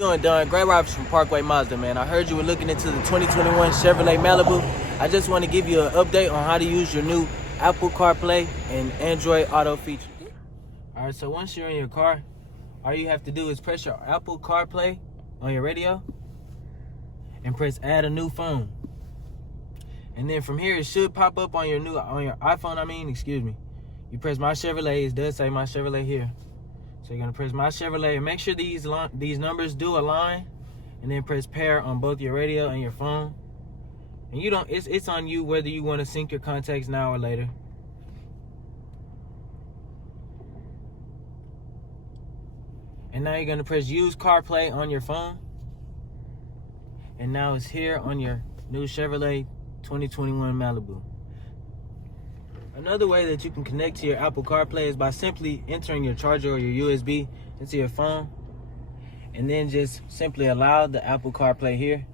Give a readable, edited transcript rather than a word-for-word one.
Doing, Don? Gray Roberts from Parkway Mazda, man. I heard you were looking into the 2021 Chevrolet Malibu. I just want to give you an update on how to use your new Apple CarPlay and Android Auto feature. All right, so once you're in your car, all you have to do is press your Apple CarPlay on your radio and press add a new phone. And then from here, it should pop up on your iPhone. You press My Chevrolet. It does say My Chevrolet here. So you're gonna press My Chevrolet and make sure these numbers do align, and then press pair on both your radio and your phone. And it's on you whether you want to sync your contacts now or later. And now you're gonna press use CarPlay on your phone. And now it's here on your new Chevrolet 2021 Malibu. Another way that you can connect to your Apple CarPlay is by simply entering your charger or your USB into your phone, and then just simply allow the Apple CarPlay here.